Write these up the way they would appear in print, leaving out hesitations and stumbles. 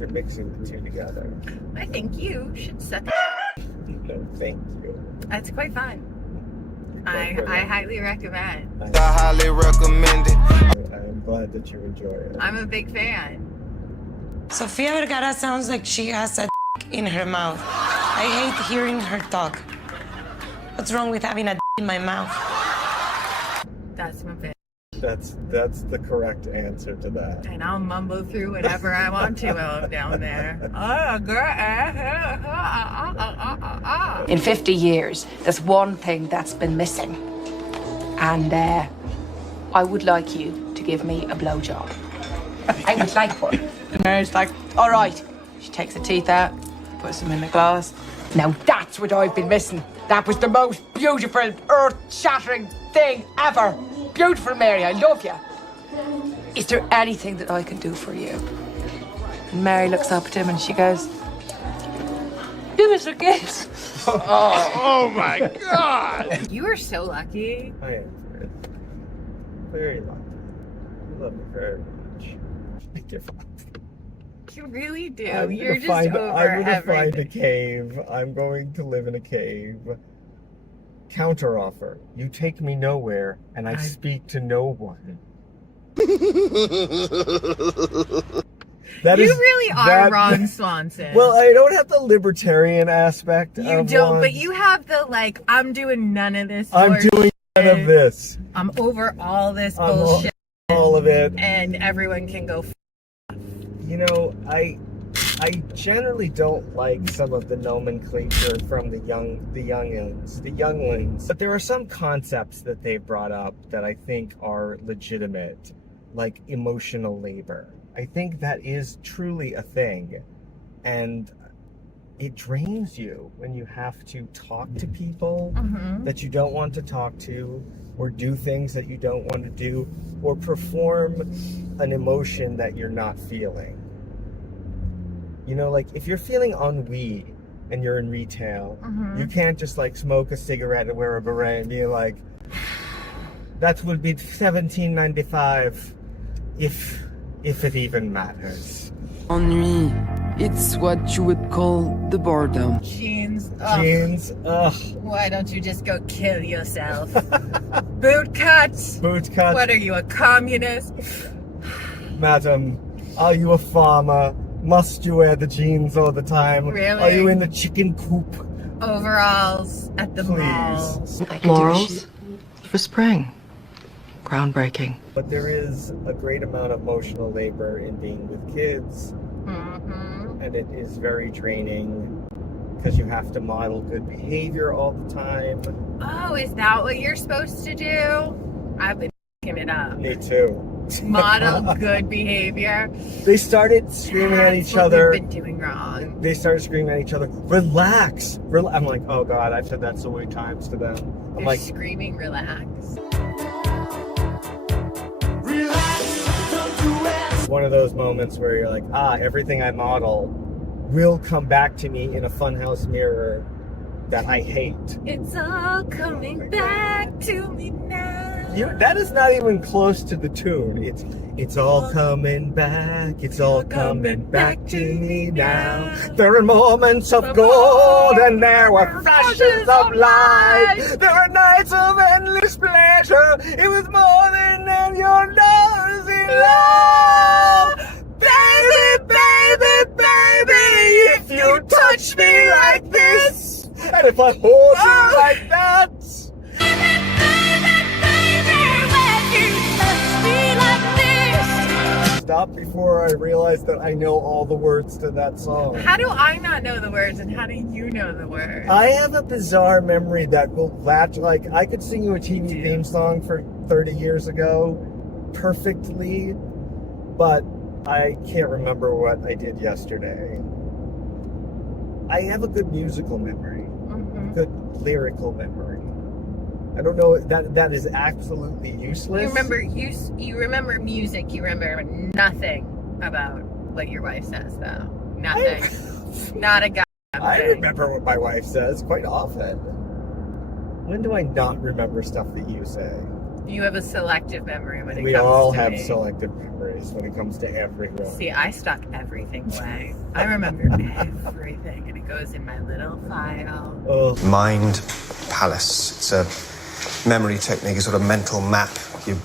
after mixing the two together. I think you should set the... No, thank you. That's quite fun. I highly recommend. I highly recommend it. I'm glad that you enjoy it. I'm a big fan. Sofia Vergara sounds like she has a in her mouth. I hate hearing her talk. What's wrong with having a in my mouth? That's my bitch. That's the correct answer to that. And I'll mumble through whatever I want to while I'm down there. Oh, girl. In 50 years, there's one thing that's been missing. And I would like you to give me a blowjob. I would like one. And Mary's like, all right. She takes the teeth out, puts them in the glass. Now that's what I've been missing. That was the most beautiful, earth-shattering thing ever. Beautiful, Mary, I love you. Is there anything that I can do for you? And Mary looks up at him and she goes, give us a kiss. Oh my God! You are so lucky. I am very lucky. I love you very much. I give up. You really do. I'm You're gonna just find, over I'm gonna find a everything. cave. I'm going to live in a cave. Counteroffer. You take me nowhere, and I speak to no one. That You is- really are that- Ron Swanson. Well, I don't have the libertarian aspect. you of don't, one. but you have the, like, I'm doing none of this I'm bullshit. doing none of this. I'm over all this I'm bullshit. all of it. And everyone can go You know, I generally don't like some of the nomenclature from the younglings. But there are some concepts that they brought up that I think are legitimate, like emotional labor. I think that is truly a thing, and it drains you when you have to talk to people that you don't want to talk to, or do things that you don't want to do, or perform an emotion that you're not feeling. You know, like if you're feeling ennui and you're in retail, you can't just like smoke a cigarette and wear a beret and be like, that would be $17.95 if it even matters. Ennui. It's what you would call the boredom. jeans. Jeans, ugh. Why don't you just go kill yourself? Boot cuts. Boot cut. What are you, a communist? Madam, are you a farmer? Must you wear the jeans all the time? Really? Are you in the chicken coop? Overalls at the mall. Please. Florals for spring. Groundbreaking. But there is a great amount of emotional labor in being with kids, and it is very draining because you have to model good behavior all the time. Oh, is that what you're supposed to do? I've been picking it up. Me too. Model good behavior. They started screaming at That's each what other. we've been doing wrong. They started screaming at each other. Relax. I'm like, oh God, I've said that so many times to them. I'm They're like, screaming, relax. one of those moments where you're like, everything I model will come back to me in a funhouse mirror that I hate. It's all coming back to me now. That is not even close to the tune. It's all coming back. It's all coming back to me now. There are moments of gold and there were flashes of light. There were nights of endless pleasure. It was more than your nose in love. Baby, baby, baby, if you touch me like this, and if I hold you like that. Stop before I realize that I know all the words to that song. How do I not know the words and how do you know the words? I have a bizarre memory that will latch, like, I could sing you a TV theme song for 30 years ago perfectly, but I can't remember what I did yesterday. I have a good musical memory, good lyrical memory. I don't know, that is absolutely useless. You remember music. You remember nothing about what your wife says, though. Nothing. Not a goddamn I thing. remember what my wife says quite often. When do I not remember stuff that you say? You have a selective memory when it We comes all to have me. selective memories when it comes to everyone. See, I stock everything away. I remember everything, and it goes in my little file. Oh, Mind palace. It's a memory technique, a sort of mental map. You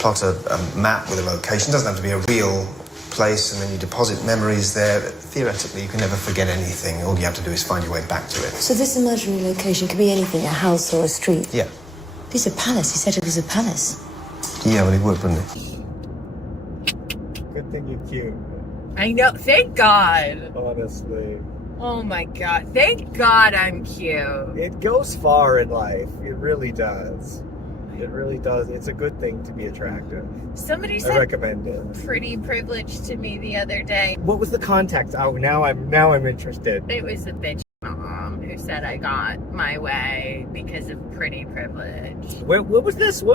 plot a map with a location. It doesn't have to be a real place, and then you deposit memories there. Theoretically, you can never forget anything. All you have to do is find your way back to it. So this imaginary location could be anything, a house or a street? Yeah. This is a palace. He said it was a palace. Yeah, well, it would, wouldn't it? good thing you're cute. I know. Thank God. Honestly. Oh my God. Thank God I'm cute. It goes far in life. It really does. It really does. It's a good thing to be attractive. Somebody I said recommend it. pretty privileged to me the other day. What was the context? Oh, now I'm interested. It was a bitch mom who said I got my way because of pretty privilege. What was this? What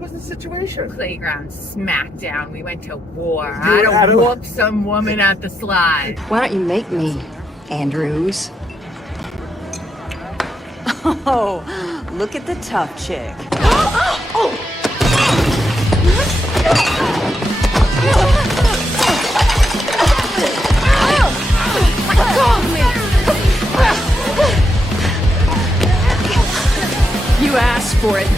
was the situation? Playground smackdown. We went to war. You I were had at to a- whoop some woman at the slide. Why don't you make me, Andrews? Oh, look at the tough chick. You asked for it.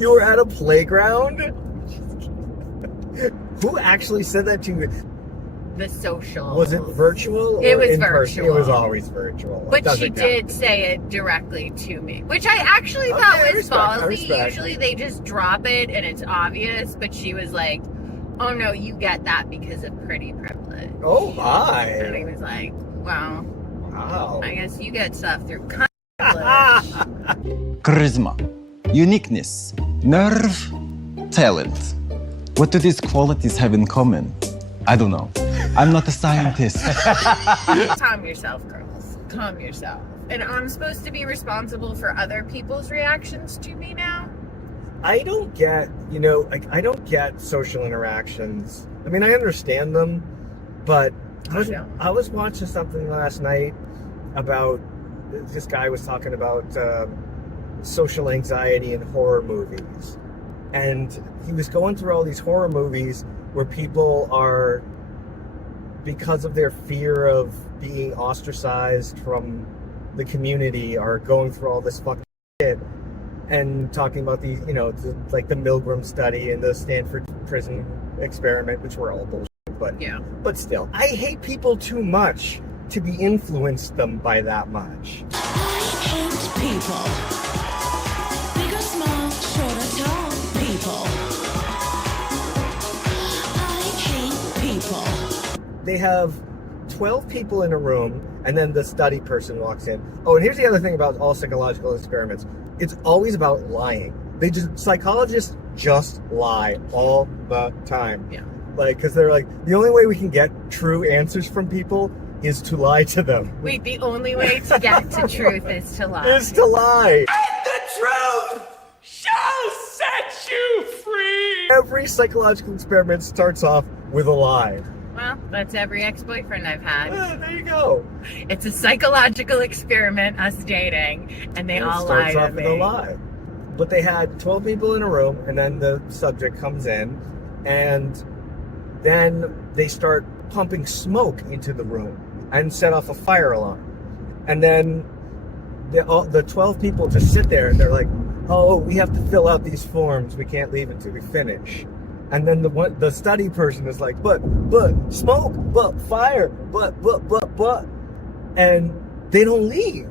You were at a playground? Who actually said that to you? The social. Was it virtual? It or was in person? It was virtual. always virtual. It But doesn't she count. did say it directly to me, which I actually Okay, thought I was respect, I ballsy. respect. Usually they just drop it and it's obvious, but she was like, "Oh no, you get that because of pretty privilege." Oh And my! he was like, "Well, Wow. I guess you get stuff through privilege." Charisma, uniqueness, nerve, talent. What do these qualities have in common? I don't know. I'm not a scientist. Calm yourself, girls. Calm yourself. And I'm supposed to be responsible for other people's reactions to me now? I don't get, I don't get social interactions. I mean, I understand them, but I was watching something last night about, this guy was talking about social anxiety in horror movies. And he was going through all these horror movies where people are, because of their fear of being ostracized from the community, are going through all this fucking shit, and talking about these, like the Milgram study and the Stanford prison experiment, which were all bullshit, but still, I hate people too much to be influenced them by that much. I hate people. Big or small, short or tall, people. I hate people. They have 12 people in a room, and then the study person walks in. Oh, and here's the other thing about all psychological experiments. It's always about lying. Psychologists just lie all the time. Yeah. Because they're like, the only way we can get true answers from people is to lie to them. Wait, the only way to get to truth is to lie. Is to lie. The truth shall set you free. Every psychological experiment starts off with a lie. Well, that's every ex-boyfriend I've had. There you go. It's a psychological experiment, us dating, and they all lie starts to off with a me. lie. But they had 12 people in a room, and then the subject comes in, and then they start pumping smoke into the room and set off a fire alarm. And then the 12 people just sit there, and they're like, oh, we have to fill out these forms. We can't leave until we finish. And then the study person is like, but smoke, but fire, but. And they don't leave.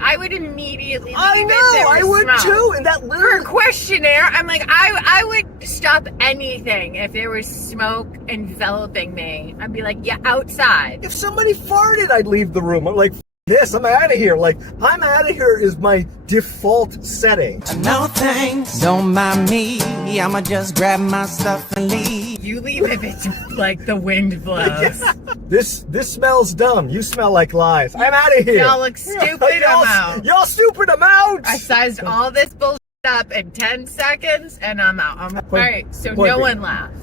I would immediately leave I if there know, I was would smoke. too. And that For a literally, questionnaire, I'm like, I would stop anything if there was smoke enveloping me. I'd be like, yeah, outside. if somebody farted, I'd leave the room. I'm like, this, I'm out of here. Like, I'm out of here is my default setting. No thanks, don't mind me. I'ma just grab my stuff and leave. You leave if it's like the wind blows. This smells dumb. You smell like lies. I'm out of here. Y'all look stupid, I'm out. Y'all stupid, I'm out. I sized all this bullshit up in 10 seconds and I'm out. All right, so no one laughed.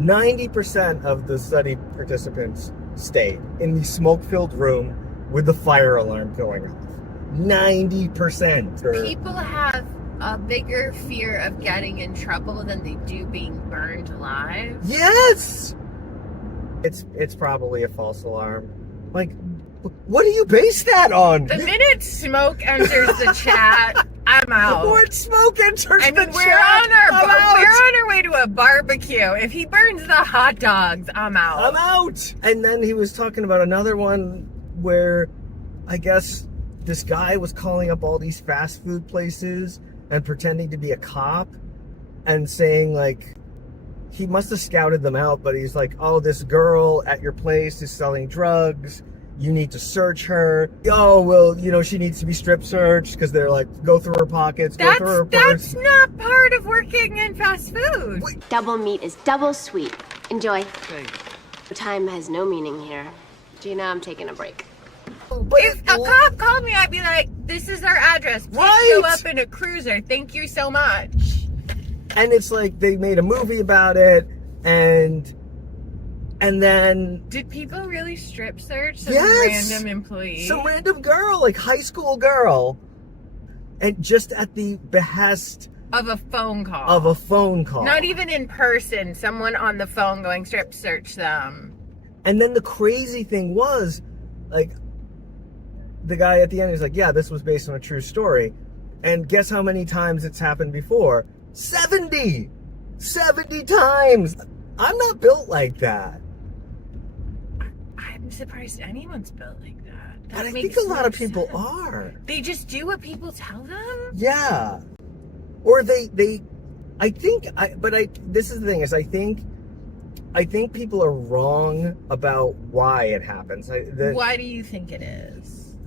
90% of the study participants stayed in the smoke-filled room with the fire alarm going off. 90%. People have a bigger fear of getting in trouble than they do being burned alive. Yes! It's probably a false alarm. Like, what do you base that on? The minute smoke enters the chat, I'm out. What smoke enters I the mean, we're chat? on our way to a barbecue. If he burns the hot dogs, I'm out. I'm out. And then he was talking about another one where I guess this guy was calling up all these fast food places and pretending to be a cop and saying, like, he must have scouted them out, but he's like, oh, this girl at your place is selling drugs. You need to search her. Oh, well, you know, she needs to be strip searched because they're like, go through her pockets, go through her purse. That's not part of working in fast food. Double meat is double sweet. Enjoy. Time has no meaning here. Gina, I'm taking a break. But if a cop called me, I'd be like, this is our address. Please show up in a cruiser. Thank you so much. And it's like they made a movie about it, and then... Did people really strip search some Yes! random employee? Some random girl, like high school girl. And just at the behest... Of a phone call. Of a phone call. Not even in person. Someone on the phone going strip search them. And then the crazy thing was, like, the guy at the end is like, yeah, this was based on a true story. And guess how many times it's happened before? 70! 70 times! I'm not built like that. I'm surprised anyone's built like that. And I think a lot of people are. They just do what people tell them? Yeah. Or this is the thing, is I think people are wrong about why it happens. Why do you think it is?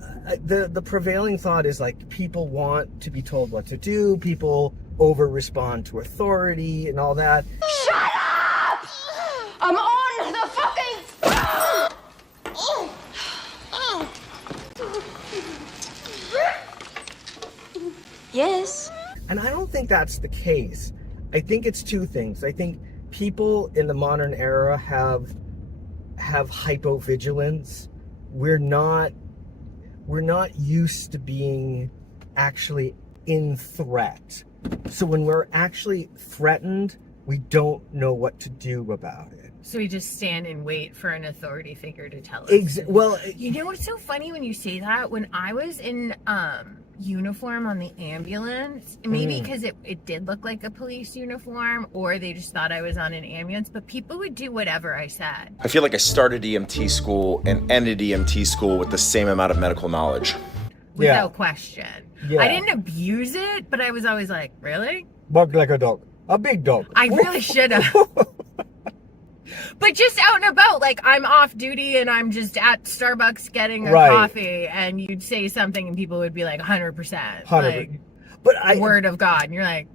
The prevailing thought is like people want to be told what to do, people over-respond to authority and all that. Shut up! I'm on the fucking... Yes. And I don't think that's the case. I think it's two things. I think people in the modern era have hypovigilance. We're not used to being actually in threat. So when we're actually threatened, we don't know what to do about it. So we just stand and wait for an authority figure to tell us. Well, you know what's so funny when you say that? When I was in uniform on the ambulance, maybe because it did look like a police uniform, or they just thought I was on an ambulance, but people would do whatever I said. I feel like I started EMT school and ended EMT school with the same amount of medical knowledge. Without question. Yeah. I didn't abuse it, but I was always like, really? Bark like a dog. A big dog. I really should have. But just out and about, like I'm off duty and I'm just at Starbucks getting a coffee, and you'd say something and people would be like 100%. Like, but word of God. And you're like,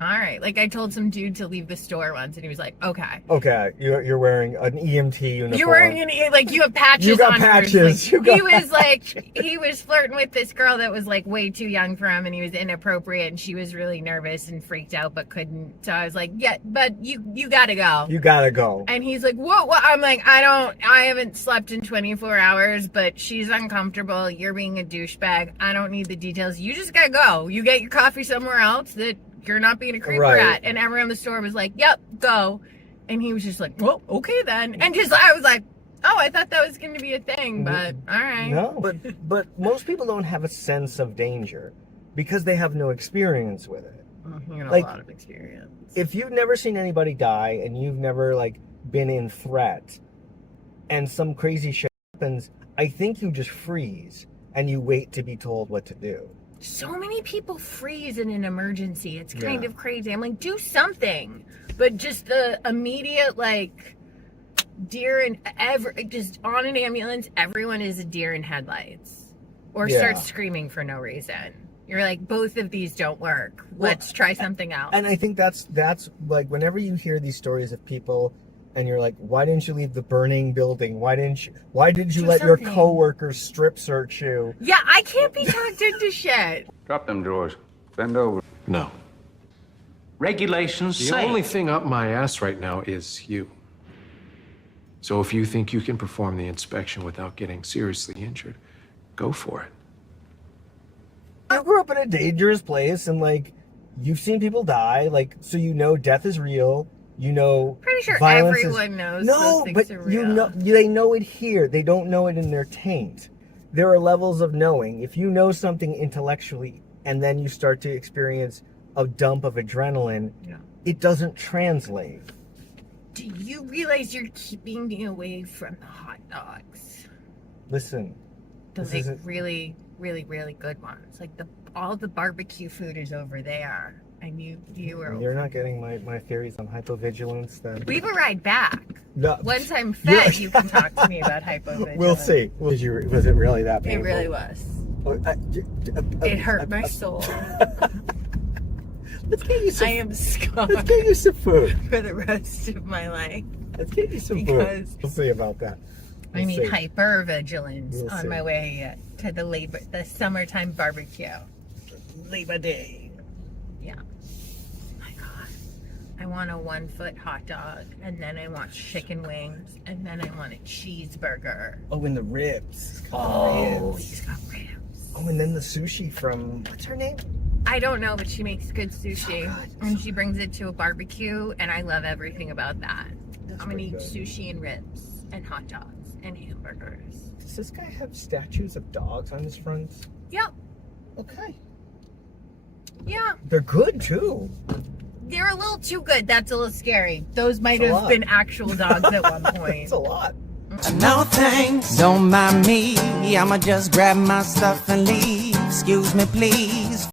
all right. Like I told some dude to leave the store once and he was like, okay. Okay, you're wearing an EMT uniform. You're wearing you have patches You got on patches. yours. Like, he was flirting with this girl that was like way too young for him, and he was inappropriate, and she was really nervous and freaked out but couldn't. So I was like, yeah, but you gotta go. You gotta go. And he's like, what? I'm like, I haven't slept in 24 hours, but she's uncomfortable. You're being a douchebag. I don't need the details. You just gotta go. You get your coffee somewhere else that you're not being a creeper at. And everyone in the store was like, yep, go. And he was just like, well, okay then. And I was like, oh, I thought that was going to be a thing, but all right. No, but most people don't have a sense of danger because they have no experience with it. You know, like, a lot of experience. If you've never seen anybody die and you've never like been in threat and some crazy shit happens, I think you just freeze and you wait to be told what to do. So many people freeze in an emergency. It's kind of crazy. I'm like, do something. But just the immediate, like, deer and just on an ambulance, everyone is a deer in headlights. Or starts screaming for no reason. You're like, both of these don't work. Let's try something else. And I think that's like, whenever you hear these stories of people and you're like, why didn't you leave the burning building? Why did you let your coworkers strip search you? Yeah, I can't be talked into shit. Drop them drawers. Bend over. No. Regulations The say. only thing up my ass right now is you. So if you think you can perform the inspection without getting seriously injured, go for it. You grew up in a dangerous place, and like you've seen people die, like so you know death is real. You know, Pretty sure violence everyone knows No, those things but are you real. know, they know it here. They don't know it in their taint. There are levels of knowing. If you know something intellectually, and then you start to experience a dump of adrenaline, it doesn't translate. Do you realize you're keeping me away from the hot dogs? Listen, The this like isn't- really, really, really good ones. Like all the barbecue food is over there. And you were You're not getting my theories on hypovigilance. Then We have a ride back. No. Once I'm fed, you can talk to me about hypovigilance. We'll see. Was it really that It painful? really was. It It hurt my soul. Let's get you some. I am scarred. Let's get you some food. For the rest of my life. Let's get you some Because food. We'll see about that. I need see. hypervigilance We'll on see. my way to the summertime barbecue. Labor Day. Yeah. My God. I want a 1-foot hot dog, and then I want chicken wings, and then I want a cheeseburger. Oh, and the ribs. Oh, Ribs. he's got ribs. Oh, and then the sushi from what's her name? I don't know, but she makes good sushi. And she brings it to a barbecue, and I love everything about that. I'm gonna pretty eat good. sushi and ribs and hot dogs and hamburgers. Does this guy have statues of dogs on his front? Yep. Okay. Yeah. They're good too. They're a little too good. That's a little scary. Those might It's a have lot. been actual dogs at one point. It's a lot. No thanks, don't mind me. I'ma just grab my stuff and leave. Excuse me, please.